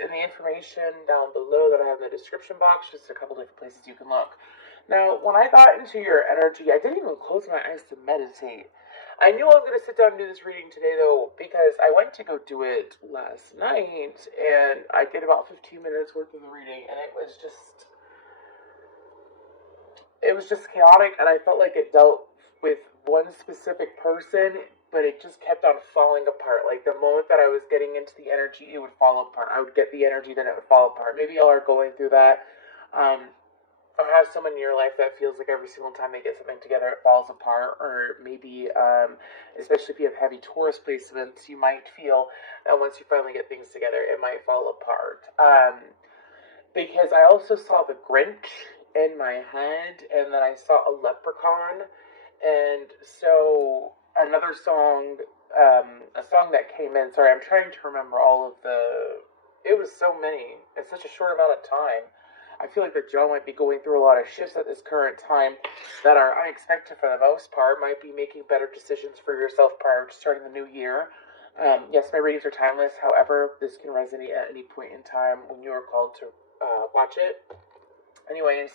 in the information down below that I have in the description box, just a couple different places you can look. Now, when I got into your energy, I didn't even close my eyes to meditate. I knew I was going to sit down and do this reading today, though, because I went to go do it last night, and I did about 15 minutes worth of the reading, and it was just chaotic, and I felt like it dealt with one specific person, but it just kept on falling apart. Like, the moment that I was getting into the energy, it would fall apart. I would get the energy, then it would fall apart. Maybe y'all are going through that. Or have someone in your life that feels like every single time they get something together, it falls apart. Or maybe, especially if you have heavy Taurus placements, you might feel that once you finally get things together, it might fall apart. Because I also saw the Grinch in my head, and then I saw a leprechaun, and so another song, a song that came in. Sorry, I'm trying to remember all of the. It was so many. It's such a short amount of time. I feel like that Joe might be going through a lot of shifts at this current time that are unexpected for the most part. Might be making better decisions for yourself prior to starting the new year. Yes, my readings are timeless. However, this can resonate at any point in time when you are called to watch it. Anyways,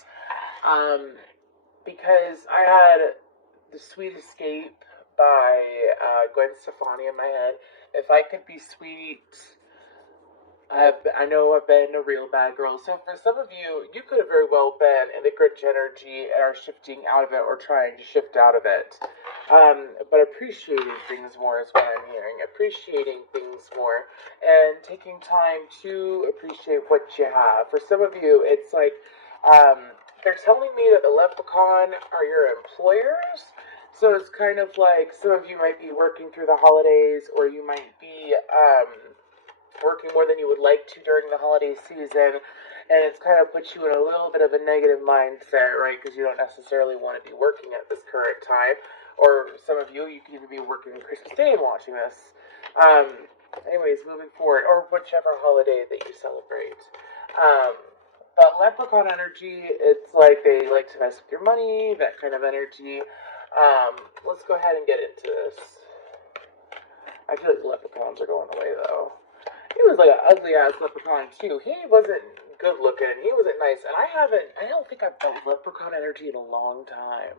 because I had The Sweet Escape by Gwen Stefani in my head. If I could be sweet, I know I've been a real bad girl. So for some of you, you could have very well been in the Grinch energy and are shifting out of it or trying to shift out of it. But appreciating things more is what I'm hearing. Appreciating things more and taking time to appreciate what you have. For some of you, it's like they're telling me that the leprechaun are your employers. So it's kind of like some of you might be working through the holidays, or you might be working more than you would like to during the holiday season, and it's kind of puts you in a little bit of a negative mindset, right? Because you don't necessarily want to be working at this current time, or some of you can even be working on Christmas Day and watching this. Anyways, moving forward, or whichever holiday that you celebrate. But leprechaun energy, it's like they like to mess with your money, that kind of energy. Let's go ahead and get into this. I feel like the leprechauns are going away, though. He was like an ugly ass leprechaun too. He wasn't good looking and he wasn't nice. And I don't think I've felt leprechaun energy in a long time.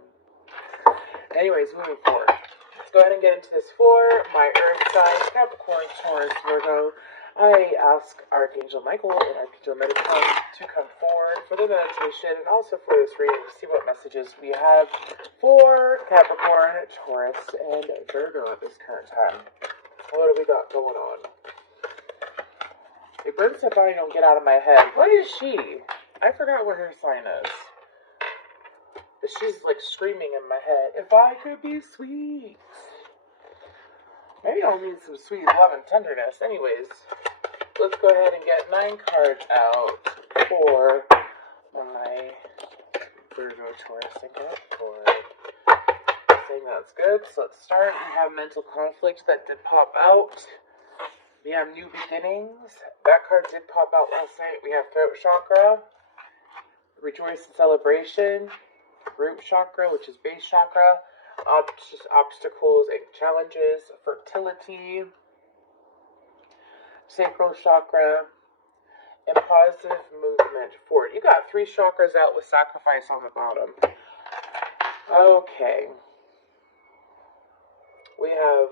Anyways, moving forward. Let's go ahead and get into this for my Earth sign, Capricorn, Taurus, Virgo. I ask Archangel Michael and Archangel Metatron to come forward for the meditation and also for this reading to see what messages we have for Capricorn, Taurus, and Virgo at this current time. What do we got going on? If Gwen Stefani don't get out of my head, what is she? I forgot what her sign is. But she's like screaming in my head, if I could be sweet. Maybe I'll need some sweet love and tenderness. Anyways, let's go ahead and get 9 cards out for my Virgo, Taurus, and Capricorn. I think that's good. So let's start. We have mental conflict that did pop out. We have new beginnings. That card did pop out last night. We have throat chakra, rejoice and celebration, root chakra, which is base chakra, obstacles and challenges, fertility, sacral chakra, and positive movement forward. You got 3 chakras out with sacrifice on the bottom. Okay. We have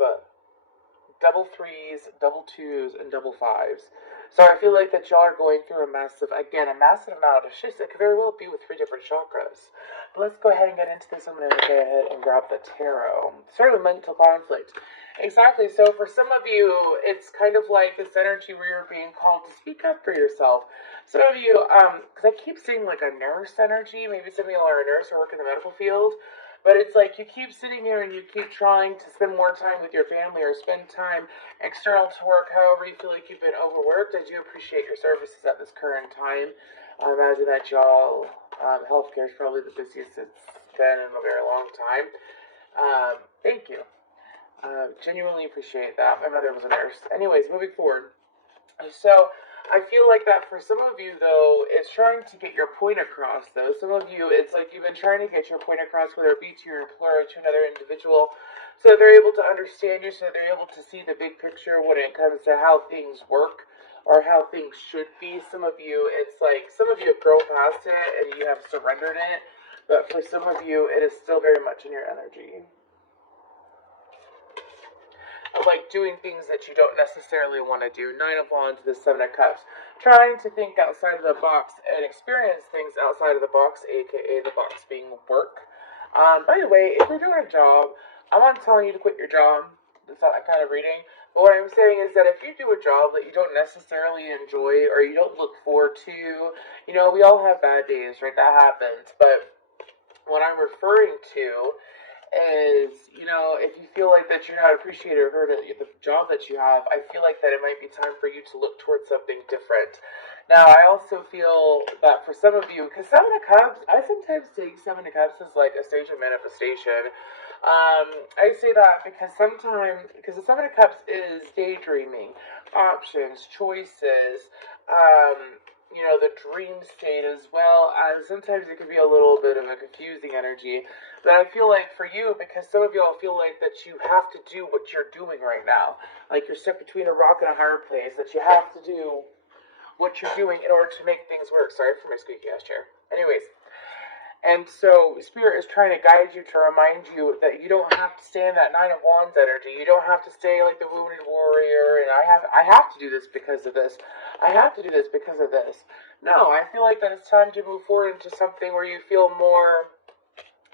double 3s, double 2s, and double 5s. So I feel like that y'all are going through a massive amount of shifts. It could very well be with 3 different chakras. But let's go ahead and get into this. I'm going to go ahead and grab the tarot. Starting with mental conflict. Exactly. So for some of you, it's kind of like this energy where you're being called to speak up for yourself. Some of you, because I keep seeing like a nurse energy. Maybe some of you are a nurse or work in the medical field. But it's like you keep sitting here and you keep trying to spend more time with your family or spend time external to work. However, you feel like you've been overworked. I do appreciate your services at this current time. I imagine that y'all, healthcare is probably the busiest it's been in a very long time. Thank you. Genuinely appreciate that. My mother was a nurse. Anyways, moving forward. So I feel like that for some of you, though, it's trying to get your point across, though. Some of you, it's like you've been trying to get your point across, whether it be to your employer or to another individual, so they're able to understand you, so they're able to see the big picture when it comes to how things work. or how things should be. Some of you, it's like some of you have grown past it and you have surrendered it, but for some of you, it is still very much in your energy. Of like doing things that you don't necessarily want to do. Nine of Wands, the Seven of Cups. Trying to think outside of the box and experience things outside of the box, aka the box being work. By the way, if you're doing a job, I'm not telling you to quit your job. That's not that kind of reading. But what I'm saying is that if you do a job that you don't necessarily enjoy or you don't look forward to, you know, we all have bad days, right? That happens. But what I'm referring to is, you know, if you feel like that you're not appreciated or heard at the job that you have, I feel like that it might be time for you to look towards something different. Now, I also feel that for some of you, because Seven of Cups, I sometimes take Seven of Cups as like a stage of manifestation. I say that because sometimes, because the Seven of Cups is daydreaming, options, choices, you know, the dream state, as well as sometimes it can be a little bit of a confusing energy. But I feel like for you, because some of y'all feel like that you have to do what you're doing right now, like you're stuck between a rock and a hard place, that you have to do what you're doing in order to make things work. Sorry for my squeaky ass chair. Anyways, and so Spirit is trying to guide you to remind you that you don't have to stay in that Nine of Wands energy. You don't have to stay like the wounded warrior, and I have to do this because of this. I have to do this because of this. No, I feel like that it's time to move forward into something where you feel more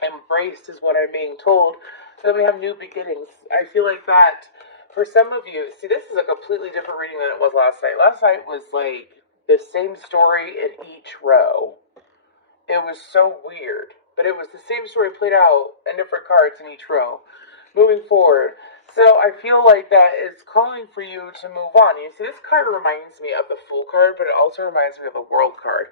embraced, is what I'm being told. So we have new beginnings. I feel like that for some of you, see, this is a completely different reading than it was last night. Last night was like the same story in each row. It was so weird, but it was the same story played out in different cards in each row. Moving forward. So I feel like that is calling for you to move on. You see, this card reminds me of the Fool card, but it also reminds me of the World card.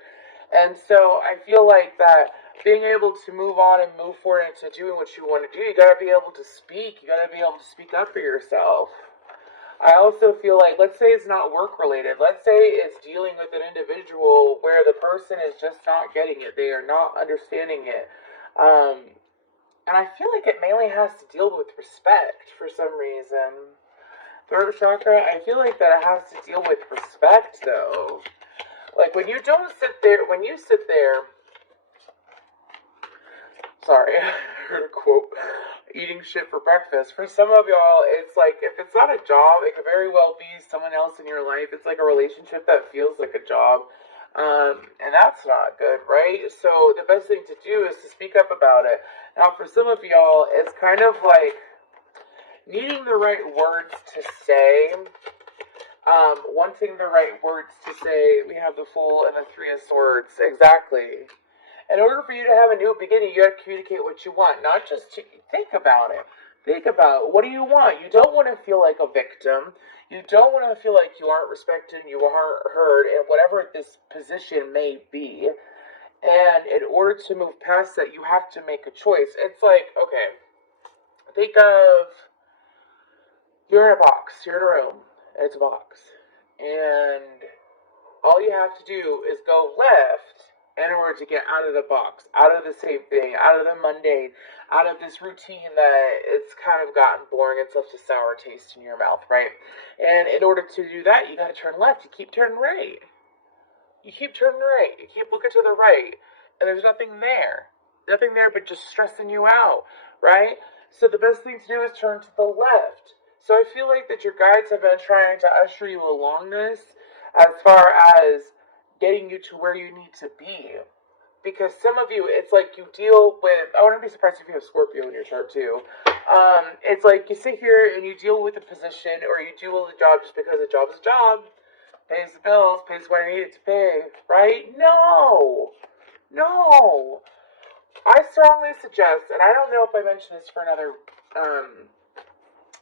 And so I feel like that being able to move on and move forward into doing what you want to do, you gotta be able to speak. You gotta be able to speak up for yourself. I also feel like, let's say it's not work related. Let's say it's dealing with an individual where the person is just not getting it. They are not understanding it. And I feel like it mainly has to deal with respect for some reason. Throat chakra, I feel like that it has to deal with respect, though. Like, when you don't sit there, when you sit there, sorry, I heard a quote, eating shit for breakfast. For some of y'all, it's like, if it's not a job, it could very well be someone else in your life. It's like a relationship that feels like a job. And that's not good, right? So the best thing to do is to speak up about it. Now, for some of y'all, it's kind of like needing the right words to say, wanting the right words to say. We have the Fool and the Three of Swords. Exactly. In order for you to have a new beginning, you have to communicate what you want, not just to think about it. Think about, what do you want? You don't want to feel like a victim. You don't want to feel like you aren't respected, you aren't heard, and whatever this position may be. And in order to move past that, you have to make a choice. It's like, okay, think of, you're in a box, you're in a room, and it's a box. And all you have to do is go left in order to get out of the box, out of the same thing, out of the mundane, out of this routine that it's kind of gotten boring. It's left a sour taste in your mouth, right? And in order to do that, you gotta turn left. You keep turning right. You keep turning right. You keep looking to the right. And there's nothing there. Nothing there but just stressing you out, right? So the best thing to do is turn to the left. So I feel like that your guides have been trying to usher you along this as far as getting you to where you need to be. Because some of you, it's like you deal with, I wouldn't be surprised if you have Scorpio in your chart too. It's like you sit here and you deal with a position or you deal with a job just because a job is a job. Pays the bills, pays what I need it to pay, right? No! No! I strongly suggest, and I don't know if I mentioned this for another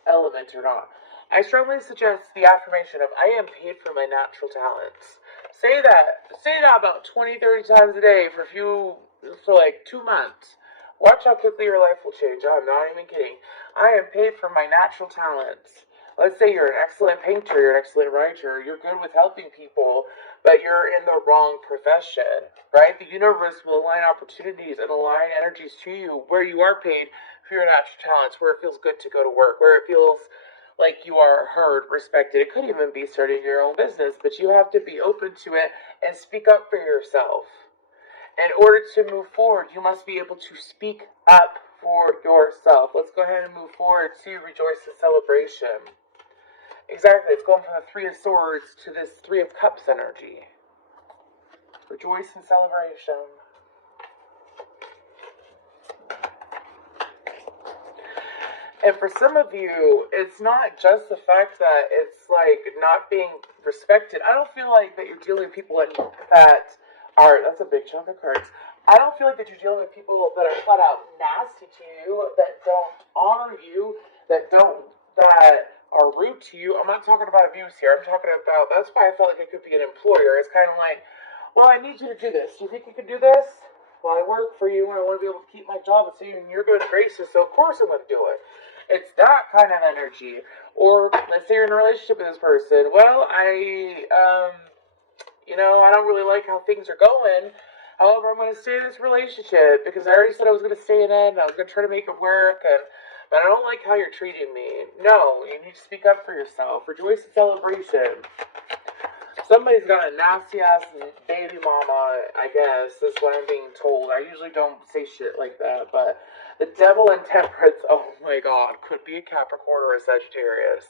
element or not, I strongly suggest the affirmation of, I am paid for my natural talents. Say that about 20, 30 times a day for like 2 months. Watch how quickly your life will change. I'm not even kidding. I am paid for my natural talents. Let's say you're an excellent painter, you're an excellent writer, you're good with helping people, but you're in the wrong profession, right? The universe will align opportunities and align energies to you where you are paid for your natural talents, where it feels good to go to work, where it feels like you are heard, respected. It could even be starting your own business, but you have to be open to it and speak up for yourself. In order to move forward, you must be able to speak up for yourself. Let's go ahead and move forward to Rejoice and Celebration. Exactly, it's going from the Three of Swords to this Three of Cups energy. Rejoice and Celebration. And for some of you, it's not just the fact that it's like not being respected. I don't feel like that you're dealing with people that are, that's a big chunk of cards. I don't feel like that you're dealing with people that are flat out nasty to you, that don't honor you, that are rude to you. I'm not talking about abuse here. I'm talking about, that's why I felt like it could be an employer. It's kind of like, well, I need you to do this. Do you think you can do this? Well, I work for you and I want to be able to keep my job and see you in your good graces, so of course I'm going to do it. It's that kind of energy. Or let's say you're in a relationship with this person. Well, I don't really like how things are going. However, I'm going to stay in this relationship because I already said I was going to stay in it and I was going to try to make it work. But I don't like how you're treating me. No, you need to speak up for yourself. Rejoice and celebration. Somebody's got a nasty ass baby mama, I guess. That's what I'm being told. I usually don't say shit like that, but the devil in temperance, oh my god, could be a Capricorn or a Sagittarius.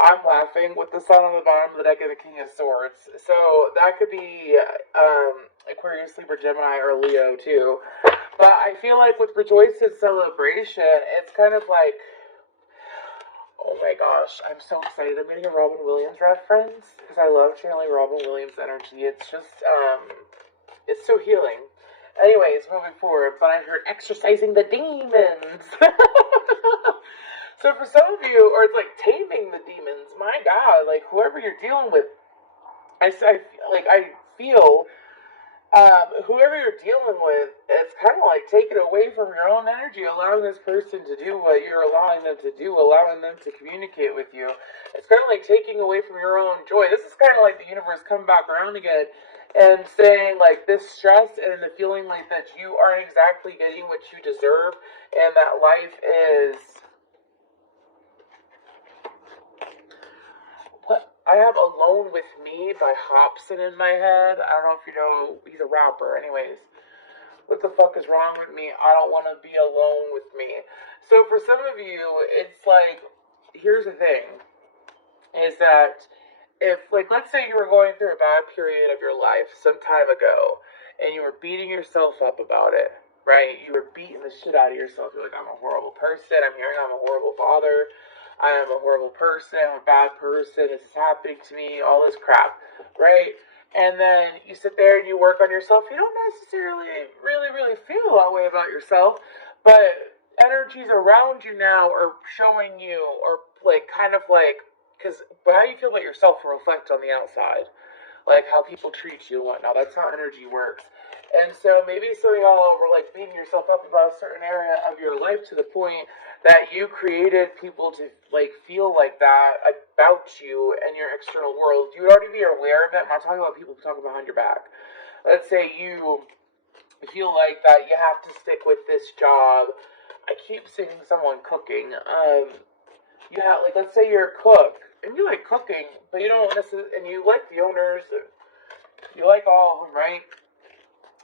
I'm laughing with the sun on the bottom of the deck and the King of Swords. So that could be Aquarius, Libra, Gemini, or Leo too. But I feel like with Rejoice and Celebration, it's kind of like, oh my gosh, I'm so excited. I'm getting a Robin Williams reference because I love channeling Robin Williams energy. It's just, it's so healing. Anyways, moving forward, but I heard exercising the demons. So for some of you, or it's like taming the demons, my God, like whoever you're dealing with, I feel whoever you're dealing with, it's kind of like taking away from your own energy, allowing this person to do what you're allowing them to do, allowing them to communicate with you. It's kind of like taking away from your own joy. This is kind of like the universe coming back around again and saying like this stress and the feeling like that you aren't exactly getting what you deserve and that life is... I have Alone With Me by Hobson in my head. I don't know if you know, he's a rapper. Anyways, what the fuck is wrong with me? I don't want to be alone with me. So for some of you, it's like, here's the thing, is that if, like, let's say you were going through a bad period of your life some time ago, and you were beating yourself up about it, right? You were beating the shit out of yourself. You're like, I'm a horrible person. I'm hearing I'm a horrible father. I am a horrible person, I'm a bad person, this is happening to me, all this crap, right? And then you sit there and you work on yourself. You don't necessarily really feel that way about yourself, but energies around you now are showing you, or like kind of like, because how you feel about yourself will reflect on the outside, like how people treat you and whatnot. That's how energy works. And so maybe some of y'all were like beating yourself up about a certain area of your life to the point that you created people to like feel like that about you and your external world. You would already be aware of it. I'm not talking about people talking behind your back. Let's say you feel like that you have to stick with this job. I keep seeing someone cooking. You have, like, let's say you're a cook and you like cooking, but you don't necessarily, and you like the owners, you like all of them, right?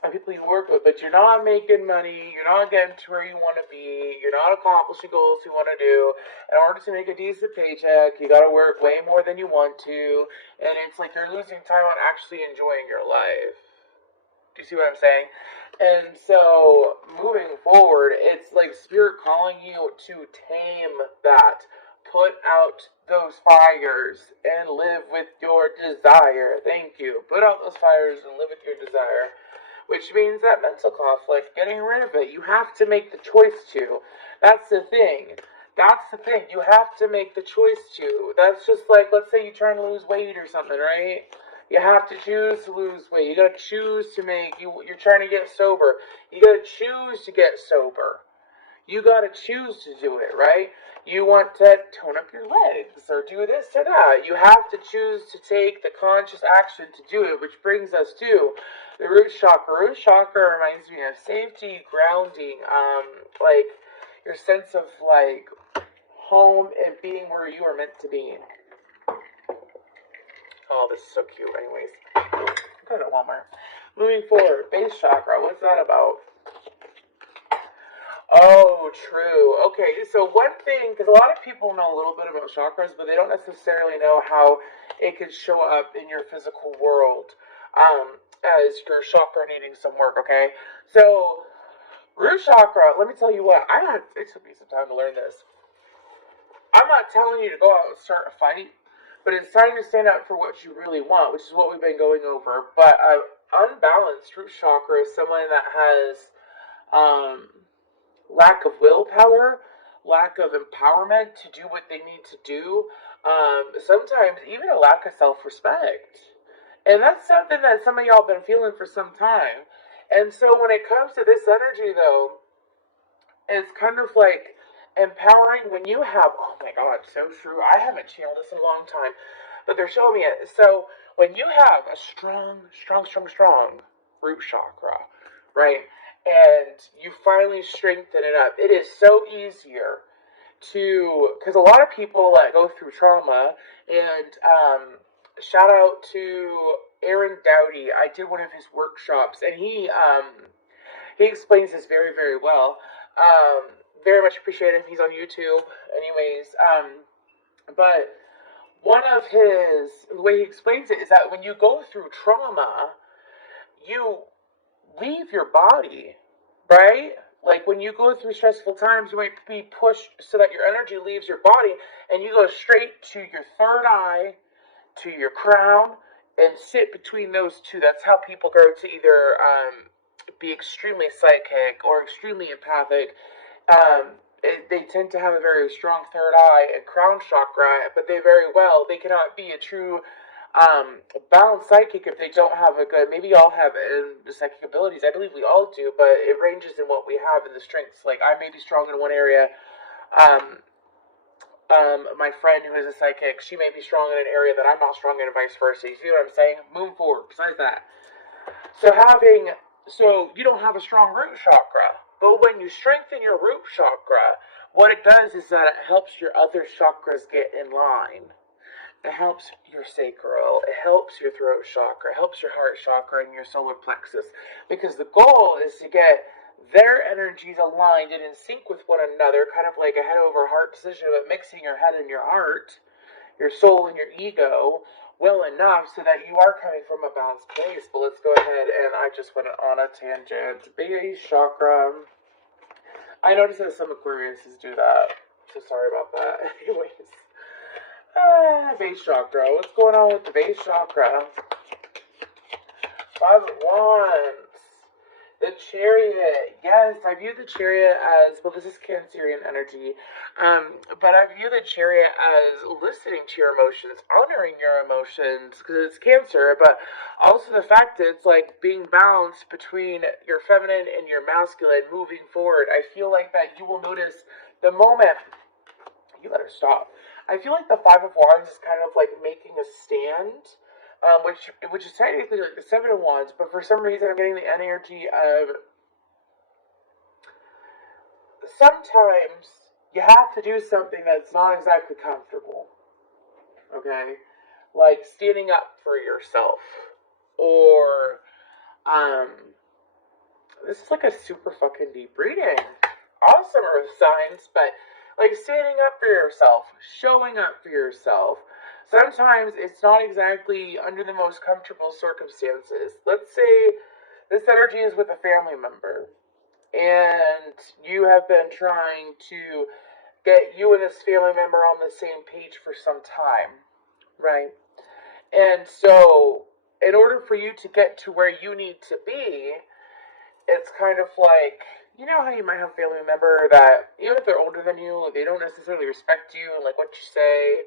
And people you work with, but you're not making money, you're not getting to where you want to be, you're not accomplishing goals you want to do. In order to make a decent paycheck, you gotta work way more than you want to, and it's like you're losing time on actually enjoying your life. Do you see what I'm saying? And so, moving forward, it's like Spirit calling you to tame that. Put out those fires and live with your desire. Thank you. Put out those fires and live with your desire. Which means that mental conflict, getting rid of it, you have to make the choice to. That's the thing. That's the thing. You have to make the choice to. That's just like, let's say you're trying to lose weight or something, right? You have to choose to lose weight. You gotta choose to you're trying to get sober. You gotta choose to get sober. You gotta choose to do it, right? You want to tone up your legs or do this or that. You have to choose to take the conscious action to do it, which brings us to the root chakra. Root chakra reminds me of safety, grounding, like, your sense of like home and being where you are meant to be. Oh, this is so cute. Anyways, go to Walmart. Moving forward, base chakra. What's that about? Oh, true. Okay, so one thing, because a lot of people know a little bit about chakras, but they don't necessarily know how it could show up in your physical world as your chakra needing some work, okay? So, root chakra, let me tell you what, it took me some time to learn this. I'm not telling you to go out and start a fight, but it's time to stand up for what you really want, which is what we've been going over. But unbalanced root chakra is someone that has lack of willpower, lack of empowerment to do what they need to do, sometimes even a lack of self-respect. And that's something that some of y'all been feeling for some time. And so when it comes to this energy, though, it's kind of like empowering when you have, oh my god, so true. I haven't channeled this in a long time, but they're showing me it. So when you have a strong root chakra, right, and you finally strengthen it up, it is so easier to, because a lot of people that go through trauma, and shout out to Aaron Dowdy. I did one of his workshops, and he explains this very, very well. Very much appreciate him. He's on YouTube. Anyways, but the way he explains it is that when you go through trauma, you leave your body, right? Like when you go through stressful times, you might be pushed so that your energy leaves your body and you go straight to your third eye, to your crown, and sit between those two. That's how people grow to either be extremely psychic or extremely empathic. They tend to have a very strong third eye and crown chakra, but they cannot be a true balanced psychic if they don't have a good, maybe y'all have psychic abilities. I believe we all do, but it ranges in what we have in the strengths. Like I may be strong in one area. My friend who is a psychic, she may be strong in an area that I'm not strong in, and vice versa. You see what I'm saying? Moving forward, besides that. So you don't have a strong root chakra, but when you strengthen your root chakra, what it does is that it helps your other chakras get in line. It helps your sacral, it helps your throat chakra, it helps your heart chakra and your solar plexus. Because the goal is to get their energies aligned and in sync with one another, kind of like a head over heart decision, but mixing your head and your heart, your soul and your ego, well enough so that you are coming from a balanced place. But let's go ahead, and I just went on a tangent. Base chakra. I noticed that some Aquariuses do that, so sorry about that. Anyways. Base chakra. What's going on with the base chakra? 5 of Wands. The Chariot. Yes, I view the Chariot as, well, this is Cancerian energy, but I view the Chariot as listening to your emotions, honoring your emotions, because it's Cancer, but also the fact that it's like being balanced between your feminine and your masculine moving forward. I feel like that you will notice the moment, you better stop. I feel like the 5 of Wands is kind of like making a stand, which is technically like the 7 of Wands, but for some reason I'm getting the energy of sometimes you have to do something that's not exactly comfortable, okay? Like standing up for yourself, or, this is like a super fucking deep reading. Awesome, Earth signs, but like standing up for yourself, showing up for yourself. Sometimes it's not exactly under the most comfortable circumstances. Let's say this energy is with a family member, and you have been trying to get you and this family member on the same page for some time, right? And so, in order for you to get to where you need to be, it's kind of like, you know how you might have a family member that, even if they're older than you, they don't necessarily respect you and like what you say.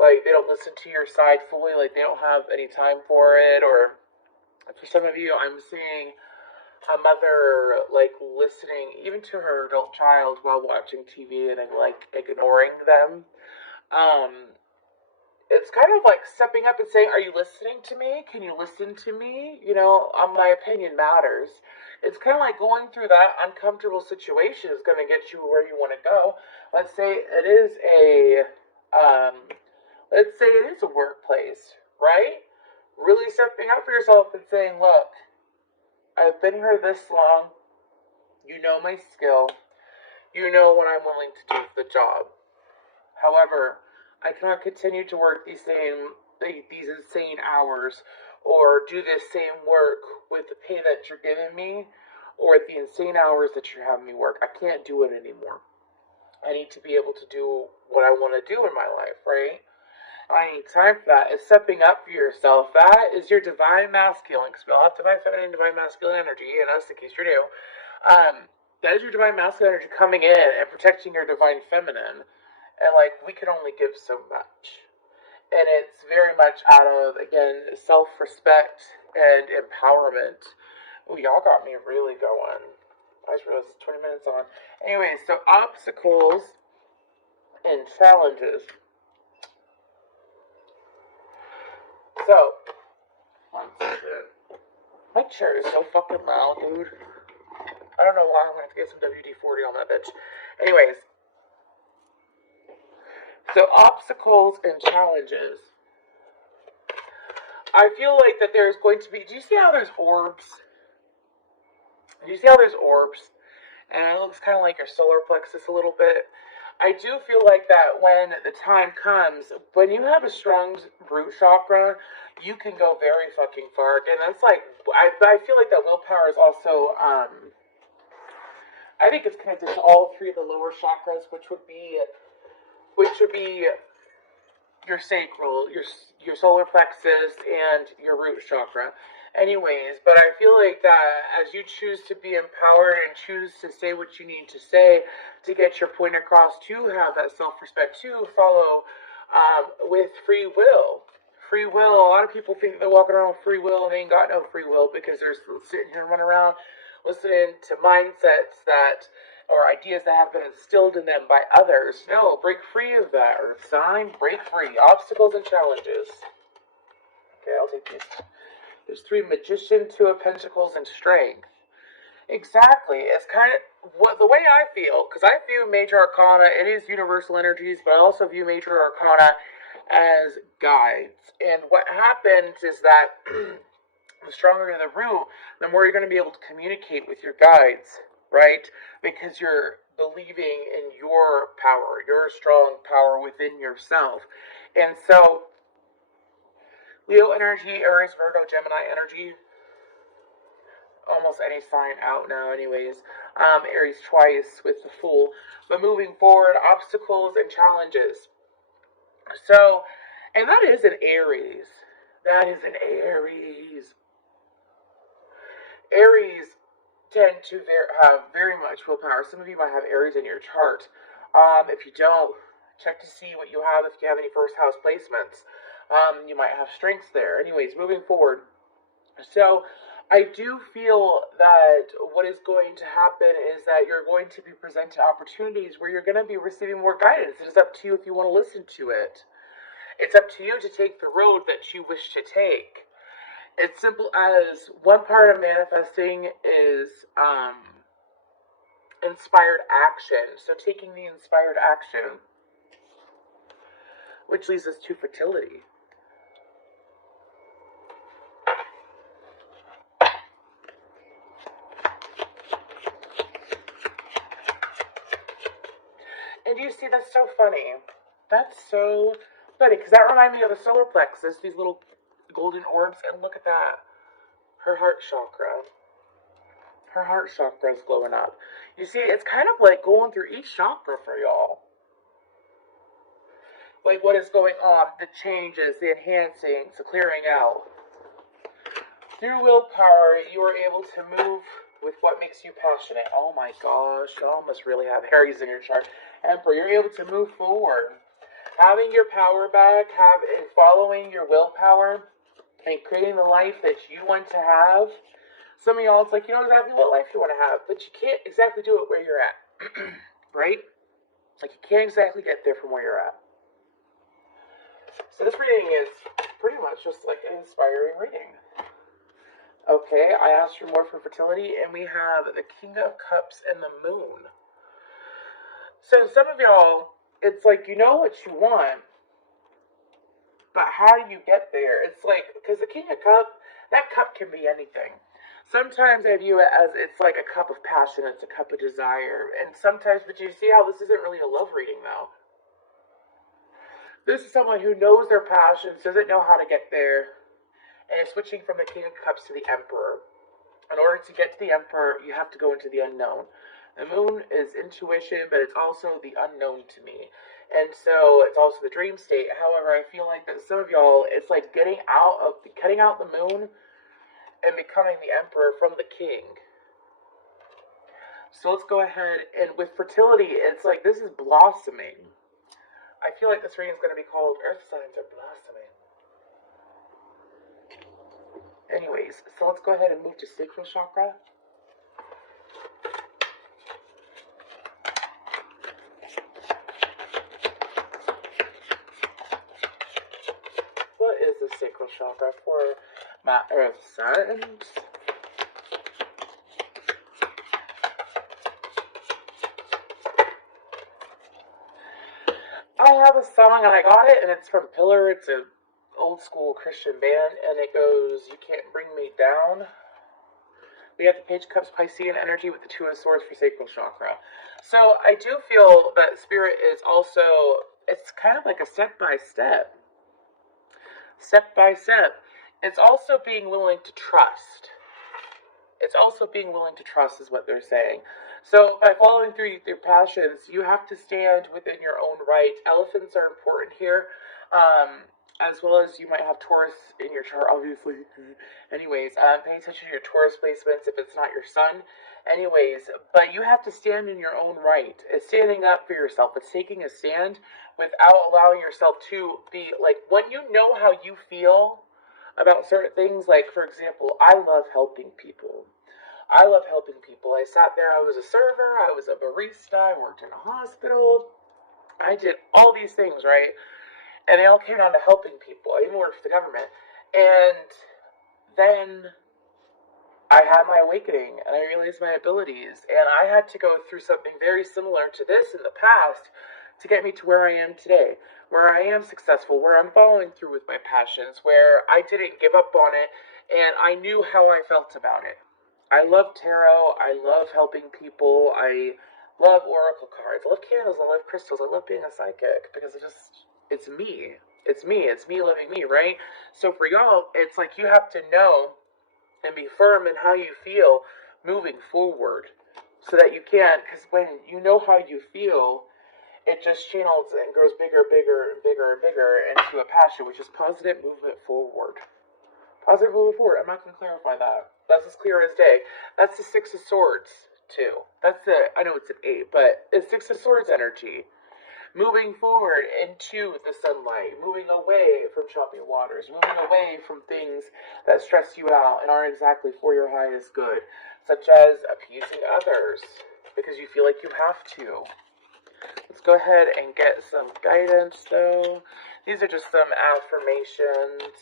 Like, they don't listen to your side fully, like, they don't have any time for it, or for some of you, I'm seeing a mother, like, listening even to her adult child while watching TV and, like, ignoring them. it's kind of like stepping up and saying, are you listening to me? Can you listen to me? My opinion matters. It's kind of like going through that uncomfortable situation is going to get you where you want to go. Let's say it is um, a workplace, right? Really stepping up for yourself and saying, look, I've been here this long. You know my skill. You know what I'm willing to do for the job. However, I cannot continue to work these insane hours or do this same work with the pay that you're giving me or at the insane hours that you're having me work. I can't do it anymore. I need to be able to do what I want to do in my life, right? I need time for that. It's stepping up for yourself. That is your divine masculine, because we all have divine feminine and divine masculine energy, and that's in case you're new. That is your divine masculine energy coming in and protecting your divine feminine. And, we can only give so much. And it's very much out of, again, self-respect and empowerment. Ooh, y'all got me really going. I just realized it's 20 minutes on. Anyway, so obstacles and challenges. So, one second. My chair is so fucking loud, dude. I don't know why. I'm going to have to get some WD-40 on that bitch. Anyways. So, obstacles and challenges. I feel like that there's going to be... Do you see how there's orbs? And it looks kind of like your solar plexus a little bit. I do feel like that when the time comes, when you have a strong root chakra, you can go very fucking far. And that's like... I feel like that willpower is also... I think it's connected to all three of the lower chakras, which would be your sacral, your solar plexus, and your root chakra. Anyways, but I feel like that as you choose to be empowered and choose to say what you need to say to get your point across, to have that self-respect, to follow with free will. Free will, a lot of people think they're walking around with free will and they ain't got no free will because they're sitting here running around listening to mindsets that or ideas that have been instilled in them by others. No, break free of that. Earth sign, break free. Obstacles and challenges. Okay, I'll take these. There's 3: Magician, 2 of Pentacles, and Strength. Exactly. It's kind of the way I feel, because I view Major Arcana, it is universal energies, but I also view Major Arcana as guides. And what happens is that the stronger the root, the more you're going to be able to communicate with your guides, right? Because you're believing in your power, your strong power within yourself. And so, Leo energy, Aries, Virgo, Gemini energy, almost any sign out now anyways. Aries twice with the Fool. But moving forward, obstacles and challenges. So, and that is an Aries. Aries tend to have very much willpower. Some of you might have Aries in your chart. If you don't, check to see what you have if you have any first house placements. You might have strengths there. Anyways, moving forward. So, I do feel that what is going to happen is that you're going to be presented opportunities where you're going to be receiving more guidance. It is up to you if you want to listen to it. It's up to you to take the road that you wish to take. It's simple as one part of manifesting is inspired action. So taking the inspired action, which leads us to fertility. And you see, that's so funny. That's so funny, because that reminds me of the solar plexus, these little golden orbs, and look at that. Her heart chakra. Her heart chakra is glowing up. You see, it's kind of like going through each chakra for y'all. Like what is going on, the changes, the enhancing, the clearing out. Through willpower, you are able to move with what makes you passionate. Oh my gosh, y'all must really have Aries in your chart. Emperor, you're able to move forward. Having your power back, following your willpower, and creating the life that you want to have. Some of y'all, it's like, you know exactly what life you want to have, but you can't exactly do it where you're at. Right? Like, you can't exactly get there from where you're at. So this reading is pretty much just like an inspiring reading. Okay, I asked for more for fertility, and we have the King of Cups and the Moon. So some of y'all, it's like you know what you want, but how do you get there? It's like, because the King of Cups, that cup can be anything. Sometimes I view it as it's like a cup of passion, it's a cup of desire. And sometimes, but you see how this isn't really a love reading though. This is someone who knows their passions, doesn't know how to get there, and is switching from the King of Cups to the Emperor. In order to get to the Emperor, you have to go into the unknown. The Moon is intuition, but it's also the unknown to me. And so it's also the dream state. However, I feel like that some of y'all, it's like cutting out the Moon and becoming the Emperor from the King. So let's go ahead, and with fertility, it's like this is blossoming. I feel like this reading is going to be called Earth Signs Are Blossoming. Anyways, so let's go ahead and move to sacral chakra. What is the sacral chakra for my Earth signs? I have a song and I got it, and it's from Pillar. It's an old school Christian band, and it goes, "You can't bring me down." We have the Page of Cups Piscean energy with the Two of Swords for sacral chakra. So I do feel that Spirit is also, it's kind of like a step by step. Step by step. It's also being willing to trust. It's also being willing to trust is what they're saying. So by following through your passions, you have to stand within your own right. Elephants are important here, as well as you might have Taurus in your chart, obviously. Anyways, pay attention to your Taurus placements if it's not your sun. Anyways, but you have to stand in your own right. It's standing up for yourself. It's taking a stand without allowing yourself to be, like, when you know how you feel about certain things, like, for example, I love helping people. I sat there, I was a server, I was a barista, I worked in a hospital. I did all these things, right? And they all came down to helping people. I even worked for the government. And then I had my awakening, and I realized my abilities. And I had to go through something very similar to this in the past to get me to where I am today, where I am successful, where I'm following through with my passions, where I didn't give up on it, and I knew how I felt about it. I love tarot, I love helping people, I love oracle cards, I love candles, I love crystals, I love being a psychic, because it's me. It's me loving me, right? So for y'all, it's like you have to know and be firm in how you feel moving forward, so that you can't, because when you know how you feel, it just channels and grows bigger, bigger, and bigger, and bigger into a passion, which is positive movement forward. Positive movement forward. I'm not going to clarify that. That's as clear as day. That's the Six of Swords, too. I know it's an 8, but it's Six of Swords energy. Moving forward into the sunlight, moving away from choppy waters, moving away from things that stress you out and aren't exactly for your highest good, such as appeasing others, because you feel like you have to. Let's go ahead and get some guidance, though. These are just some affirmations.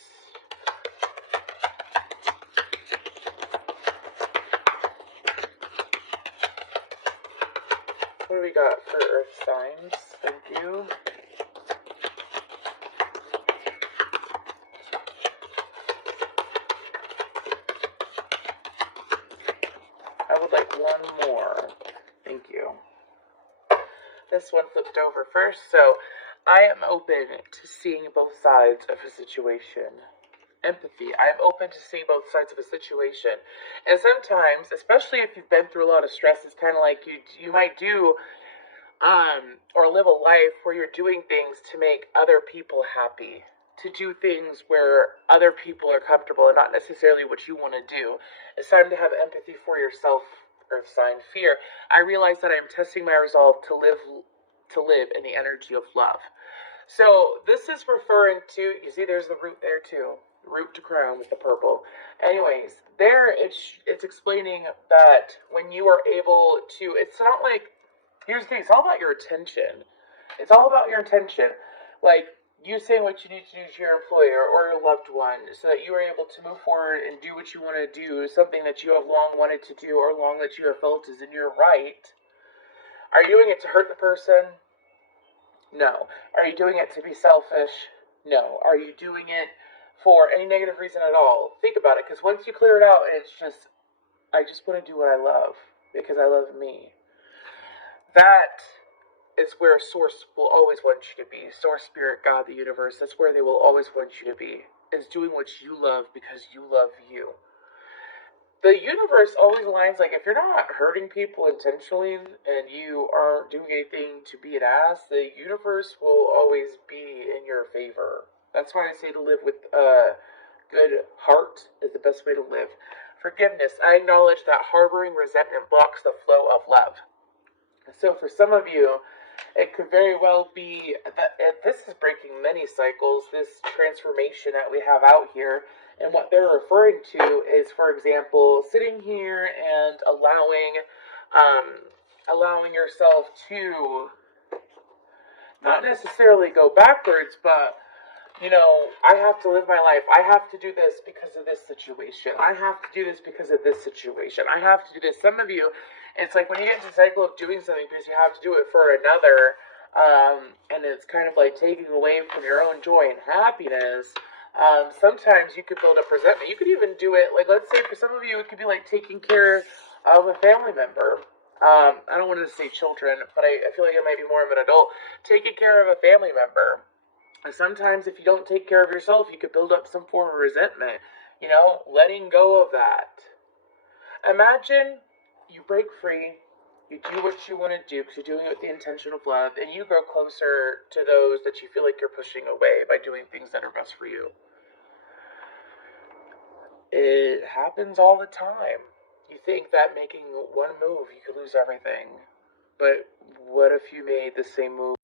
What do we got for Earth signs? Thank you. I would like one more. Thank you. This one flipped over first, so I am open to seeing both sides of a situation. Empathy. I am open to seeing both sides of a situation. And sometimes, especially if you've been through a lot of stress, it's kind of like you might do or live a life where you're doing things to make other people happy, to do things where other people are comfortable and not necessarily what you want to do. It's time to have empathy for yourself, Earth sign. Fear. I realize that I'm testing my resolve to live in the energy of love. So this is referring to, you see there's the root there too. Root to crown with the purple. Anyways, there it's explaining that when you are able to, it's not like, here's the thing, it's all about your attention. It's all about your intention. Like, you saying what you need to do to your employer or your loved one so that you are able to move forward and do what you want to do, something that you have long wanted to do or long that you have felt is in your right. Are you doing it to hurt the person? No. Are you doing it to be selfish? No. Are you doing it for any negative reason at all? Think about it, because once you clear it out, it's just, I just want to do what I love because I love me. That is where Source will always want you to be. Source, Spirit, God, the universe, that's where they will always want you to be. Is doing what you love because you love you. The universe always aligns, like, if you're not hurting people intentionally and you aren't doing anything to be an ass, the universe will always be in your favor. That's why I say to live with a good heart is the best way to live. Forgiveness. I acknowledge that harboring resentment blocks the flow of love. So for some of you, it could very well be that this is breaking many cycles, this transformation that we have out here. And what they're referring to is, for example, sitting here and allowing yourself to not necessarily go backwards, but, you know, I have to live my life. I have to do this because of this situation. I have to do this because of this situation. I have to do this. Some of you, it's like when you get into the cycle of doing something because you have to do it for another, and it's kind of like taking away from your own joy and happiness. Sometimes you could build up resentment. You could even do it, like, let's say for some of you, it could be like taking care of a family member. I don't want to say children, but I feel like it might be more of an adult. Taking care of a family member. Sometimes if you don't take care of yourself, you could build up some form of resentment. You know, letting go of that. Imagine you break free, you do what you want to do because you're doing it with the intention of love, and you grow closer to those that you feel like you're pushing away by doing things that are best for you. It happens all the time. You think that making one move, you could lose everything. But what if you made the same move